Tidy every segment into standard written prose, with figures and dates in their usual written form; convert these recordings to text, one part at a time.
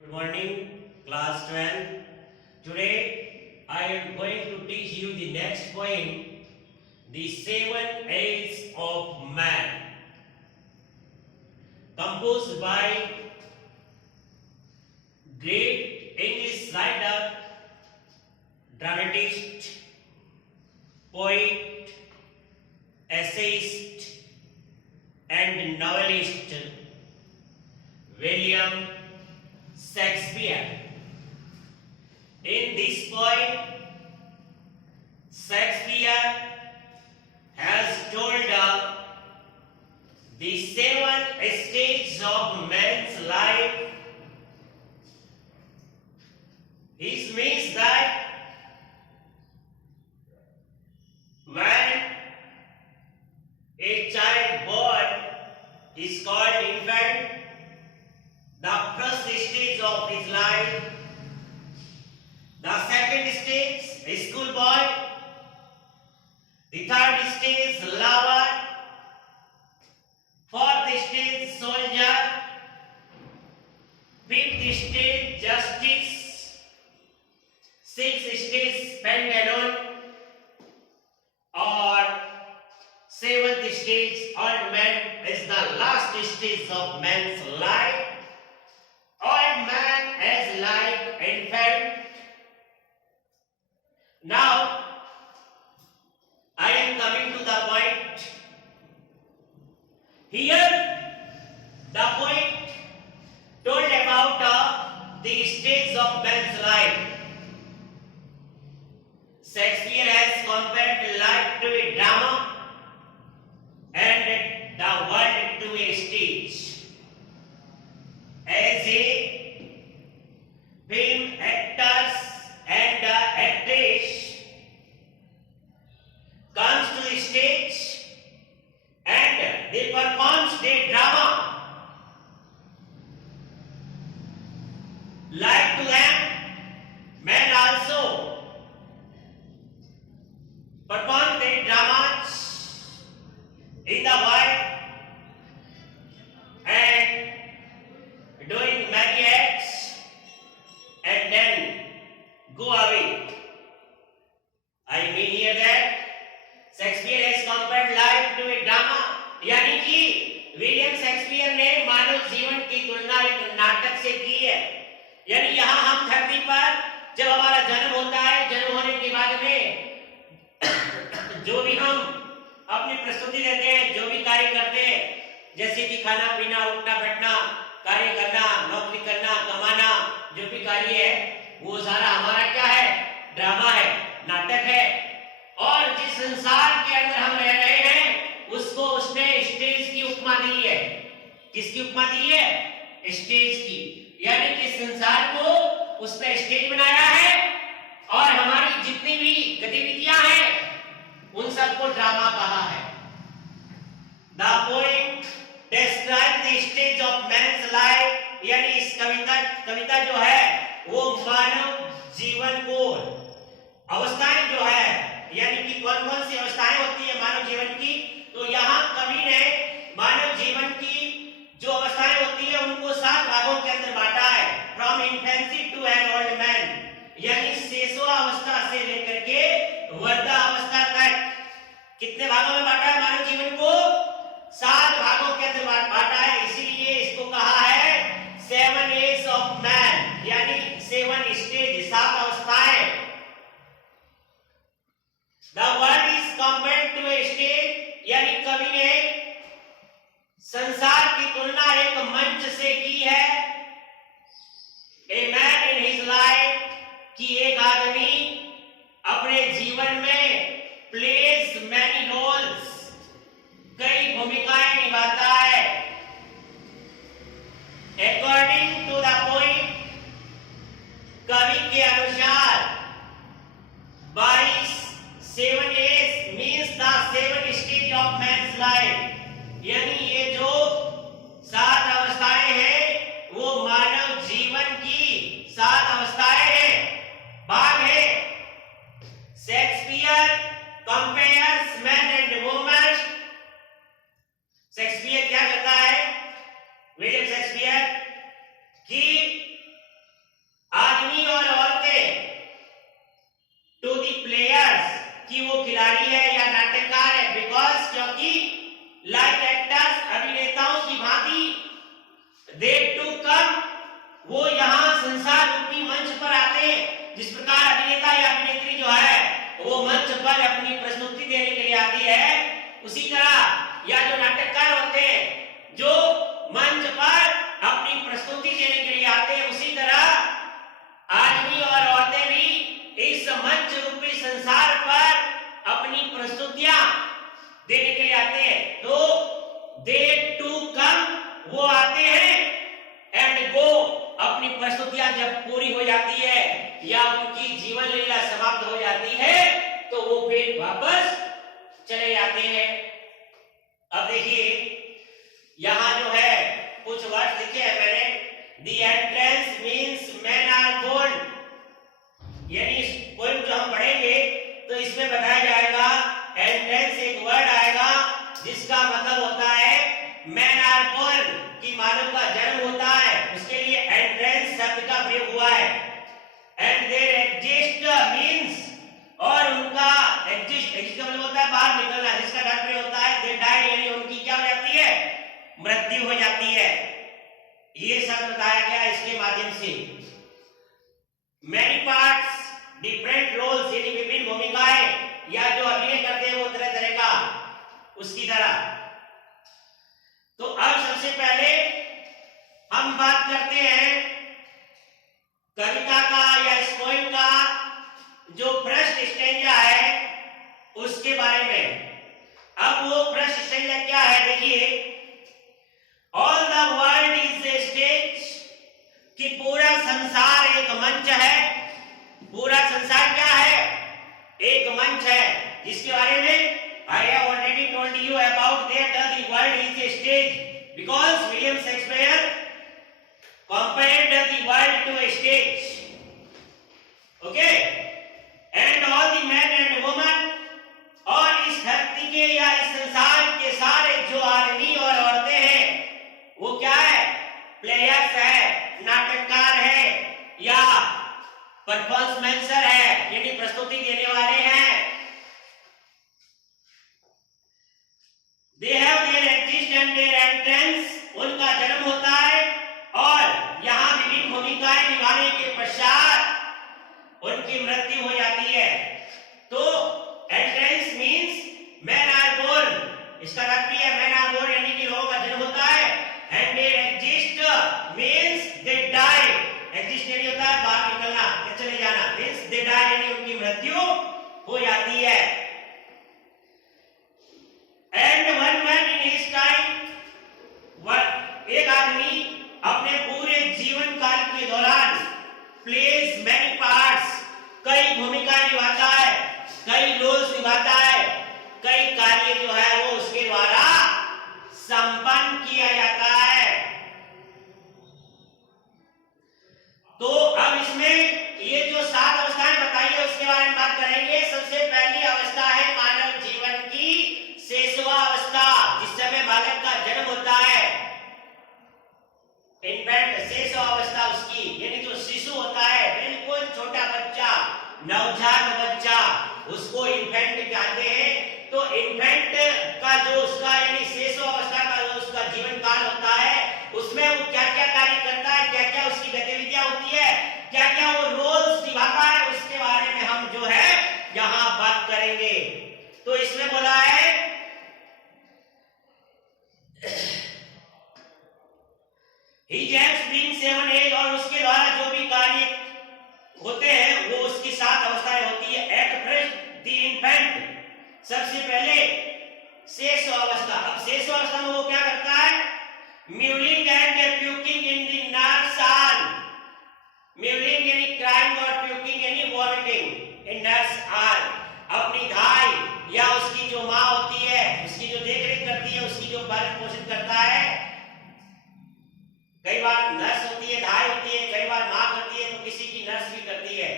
Good morning, class 12. Today I am going to teach you the next poem, The Seven Aids of Man, composed by great English writer, dramatist, poet, essayist, and novelist William Shakespeare. In this poem, Shakespeare has told the seven stages of man's life. This means that when a child born is called infant, the first stage of his life. The second stage is schoolboy. The third stage lover. Fourth stage soldier. Fifth stage justice. Sixth stage spent alone. Or seventh stage old man is the last stage of man's life. Old man is like infant. Now, I am coming to the point. Here, the point told about the stage of man's life. Shakespeare has compared life to a drama and the world to a stage. As a film actors and actress comes to the stage and they perform their drama. Like to them, men also perform their dramas in the world and doing many acts and then go away. I mean here that Shakespeare has compared life to a drama. यानी कि William Shakespeare ने मानव जीवन की तुलना एक नाटक से की है. यानी यहाँ हम धरती पर जब हमारा जन्म होता है, जन्म होने के बाद में जो भी हम अपनी प्रस्तुति देते हैं, जो भी कार्य करते हैं, जैसे कि खाना पीना, उठना बैठना, कार्य करना, नौकरी करना, कमाना, जो भी कार्य है वो सारा हमारा क्या है? ड्रामा है, नाटक है. और जिस संसार के अंदर हम रह रहे हैं उसको उसने स्टेज की उपमा दी है. किसकी उपमा दी है? स्टेज की. यानी कि संसार को उसने स्टेज बनाया है और हमारी जितनी भी गतिविधियां हैं उन सबको ड्रामा कहा है. The poem describe the stage of man's life. यानी इस कविता जो है वो मानव जीवन को अवस्थाएं जो है, यानी कि कौन कौन सी अवस्थाएं होती है मानव जीवन की, तो यहाँ कवि ने मानव जीवन की जो अवस्थाएं होती है उनको 7 भागों के अंदर बांटा है. From infancy to an old man, यानी शिशुअवस्था से लेकर के वृद्धावस्था तक कितने भागों में बांटा है मानव जीवन को? 7 भागों के अंदर बांटा है. इसीलिए इसको कहा है 7 एज ऑफ मैन, यानी 7 स्टेज, 7 अवस्थाएं. The world is compared to a stage, यानी कवि ने संसार की तुलना एक मंच से की है. A man in his life, कि एक आदमी अपने जीवन में प्लेज मैनी रोल्स, कई भूमिकाएं निभाता है. अकॉर्डिंग टू द पोएट, कवि के अनुसार 7 age means the 7 stage of man's life. यानी ये जो 7 अवस्थाएं हैं वो मानव जीवन की 7 अवस्थाएं हैं, भाग है. शेक्सपियर वो यहाँ संसार रूपी मंच पर आते हैं। जिस प्रकार अभिनेता या अभिनेत्री जो है वो मंच पर अपनी प्रस्तुति देने के लिए आती है, उसी तरह या जो नाटककार होते हैं जो मंच पर अपनी प्रस्तुति देने के लिए आते हैं, उसी तरह आदमी और औरतें भी इस मंच रूपी संसार पर अपनी प्रस्तुतियां देने के लिए आते हैं। तो दे टू कम, वो आते हैं, एंड गो, अपनी प्रस्तुतियां जब पूरी हो जाती है या उनकी जीवन लीला समाप्त हो जाती है तो वो फिर वापस चले जाते हैं। अब देखिए यहां जो है कुछ वर्ड लिखे हैं मैंने। The entrance means man are born, यानी इस पोएम जो हम पढ़ेंगे तो इसमें बताया जाएगा, एंट्रेंस एक वर्ड आएगा जिसका मतलब होता है मैन आर बोर्न, कि मानव का जन्म होता है, उसके लिए एंट्रेंस शब्द का प्रयोग हुआ है। एंड देयर एग्जिस्ट मींस, और उनका एग्जिस्ट का मतलब होता है बाहर निकलना, जिसका तात्पर्य होता है दे डाई, यानी उनकी क्या हो जाती है, मृत्यु हो जाती है। ये शब्द बताया गया इसके माध्यम से। मैनी पार्ट्स, डिफरेंट रोल्स, यानी विभिन्न भूमिकाएं, या जो अभिनय करते हैं वो तरह तरह का, उसकी तरह। तो अब सबसे पहले हम बात करते हैं कविता का या इस पोएम का जो फर्स्ट स्टैंजा है उसके बारे में। अब वो फर्स्ट स्टैंजा क्या है, देखिए, all the world is a stage, कि पूरा संसार एक मंच है। पूरा संसार क्या है, एक मंच है, जिसके बारे में I have already told you about that the world is a stage, because William Shakespeare compared the world to a stage. Okay? And all the men and women, और इस धरती के या इस संसार के सारे जो आदमी और औरतें हैं वो क्या है, प्लेयर्स है, नाटककार है या परफॉर्मेंसर है, यानी प्रस्तुति देने वाले हैं। They have their exist and their entrance, उनका जन्म होता है और यहाँ विभिन्न भूमिकाएं निभाने के पश्चात उनकी मृत्यु हो जाती है। तो entrance means men are born, इसका तात्पर्य है men are born, यानी कि लोगों का जन्म होता है। And their exist means they die, exist यानी होता है बाहर निकलना या चले जाना, means they die यानी उनकी मृत्यु हो जाती है। And one man in his time, एक आदमी अपने पूरे जीवन काल के दौरान plays many parts, कई भूमिकाएं निभाता है, कई रोल्स निभाता है, कई कार्य जो है वो उसके द्वारा संपन्न किया जाता है। तो अब इसमें ये जो 7 अवस्थाएं बताई है उसके बारे में बात करेंगे। सबसे पहली अवस्था है मानव जीवन की शेषवा अवस्था, जिस समय बालक का जन्म होता है। इनफैक्ट शेषवा अवस्था उसकी, यानी जो शिशु होता है, बिल्कुल छोटा बच्चा, नवजात बच्चा, उसको इन्फेंट कहते हैं। तो इन्फेंट का जो उसका यानी शेषवा अवस्था का जो उसका जीवन काल होता है, उसमें वो क्या क्या कार्य करता है, क्या क्या उसकी गतिविधियां होती है, क्या क्या वो रोल्स निभाता है, उसके बारे में हम जो है यहाँ बात करेंगे। तो इसमें बोला है He has been 7 age, और उसके द्वारा जो भी कार्य होते हैं वो उसकी 7 अवस्थाएं होती है। At first the infant, सबसे पहले शेष अवस्था। अब शेष अवस्था में वो क्या करता है, mewling and puking in the nurse arm, mewling यानी क्राइंग और प्यूकिंग यानी वॉमिटिंग इन नर्स आर्म, अपनी धाई या उसकी जो माँ होती है उसकी जो देखरेख करती है, उसकी जो पालन पोषण करता है, कई बार नर्स होती है, धाई होती है, कई बार माँ करती है, तो किसी की नर्स भी करती है।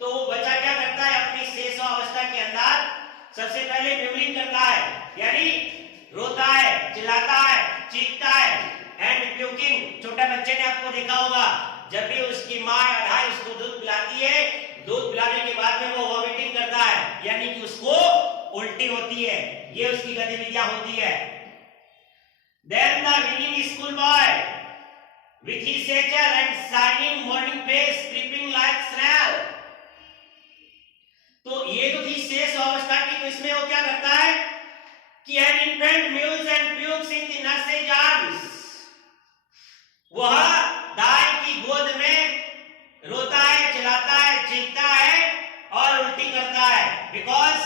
तो वो बच्चा क्या करता है, अपनी शेष अवस्था के अंदर सबसे पहले म्यूलिंग करता है, यानी रोता है, चिल्लाता है, चीखता है। एंड प्यूकिंग, छोटे बच्चे ने आपको देखा होगा, जब भी उसकी माँ या धाई उसको दूध पिलाती है, दूध पिलाने के बाद में वो वॉमिटिंग करता है, यानी कि उसको उल्टी होती है। ये उसकी गतिविधियां होती है। Then the winning school boy with his satchel and shiny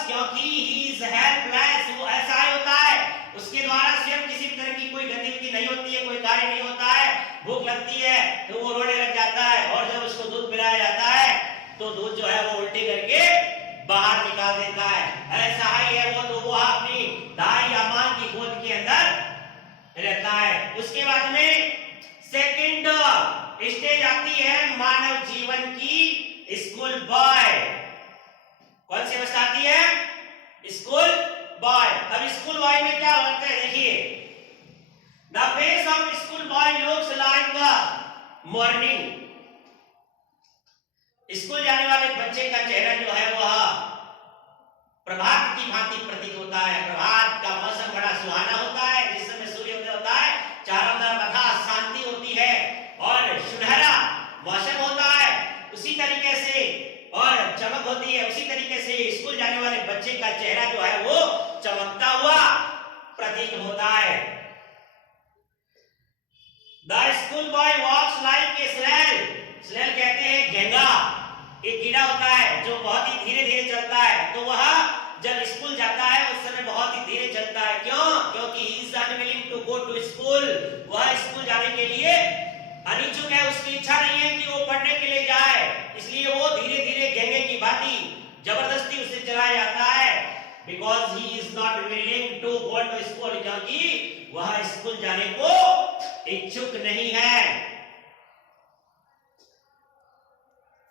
because क्योंकि ही इज हेल्पलेस, वो असहाय होता है, उसके द्वारा स्वयं किसी तरह की कोई गतिविधि नहीं होती है, कोई कार्य नहीं होता है। भूख लगती है तो वो रोने लग जाता है, और जब उसको दूध पिलाया जाता है तो दूध जो है वो उल्टी करके बाहर निकाल देता है। असहाय है वो, तो वो अपनी दाई या मां की गोद के अंदर रहता है। उसके बाद में सेकंड स्टेज आती है मानव जीवन की, स्कूल बॉय। कौन सी अवस्था आती है? School boy. अब स्कूल बॉय में क्या होता है देखिए, the face of school boy looks like the morning. School जाने वाले बच्चे का चेहरा जो है वह प्रभात की भांति प्रतीत होता है। प्रभात का मौसम बड़ा सुहाना होता है, जिस समय सूर्योदय होता है, चारों तरफ अथाह शांति होती है और सुनहरा मौसम होता है, उसी तरीके से और चमक होती है। उसी तरीके से स्कूल जाने वाले बच्चे का चेहरा जो है वो चमकता हुआ प्रतीत होता है। The school boy walks like a snail. Snail कहते हैं घेंगा, एक कीड़ा होता है जो बहुत ही धीरे धीरे चलता है। तो वह जब स्कूल जाता है उस समय बहुत ही धीरे चलता है। क्यों? क्योंकि he is unwilling to go to school. वह स्कूल जाने के लिए अनिच्छुक है, उसकी इच्छा नहीं है कि वो पढ़ने के लिए जाए, इसलिए वो धीरे धीरे घेंगे की भांति जबरदस्ती उसे चलाया जाता है। Because he is not willing to go to school, क्योंकि वह स्कूल जाने को इच्छुक नहीं है।